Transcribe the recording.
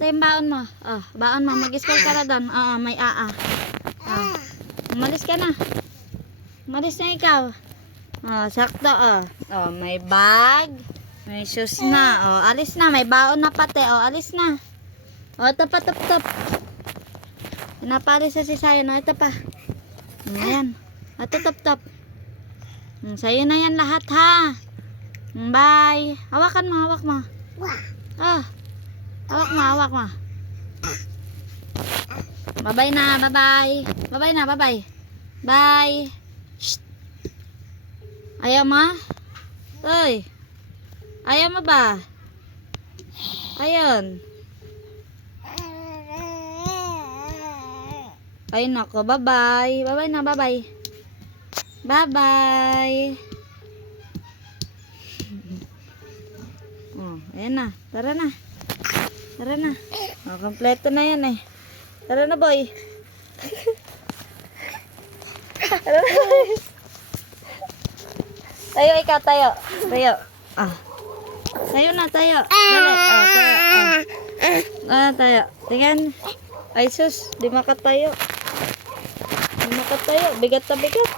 Ito yung baon mo. Oh, baon mo. Mag-school ka na doon. Oo, may aa. Oh. Umalis ka na. Umalis na ikaw. Oh, sakto. Oh. Oh, may bag. May shoes na. Oh, alis na. May baon na pati. Oh, alis na. Oh, ito pa, top. Pinapalis na si Sayon. Oh, ito pa. Ayan. Ito, top. Sa'yo na yan lahat, ha. Bye. Hawakan mo, hawak mo. Oh. Hawak mo. Bye-bye na, bye-bye. Bye-bye na, bye-bye. Bye. Shh. Ayaw mo? Uy. Ayaw mo ba? Ayun. Ay nako, bye-bye. Bye-bye na, bye-bye. Bye-bye. Oh, ayan na. Tara na. Oh, kompleto na yan eh. Tara na, boy. Tara na, boy. Tayo, ikaw, tayo. Ah. Tayo na, tayo. Dali. Oh, tayo. Tayo. Tingnan. Ay, sus. Di makatayo. Bigat na bigat.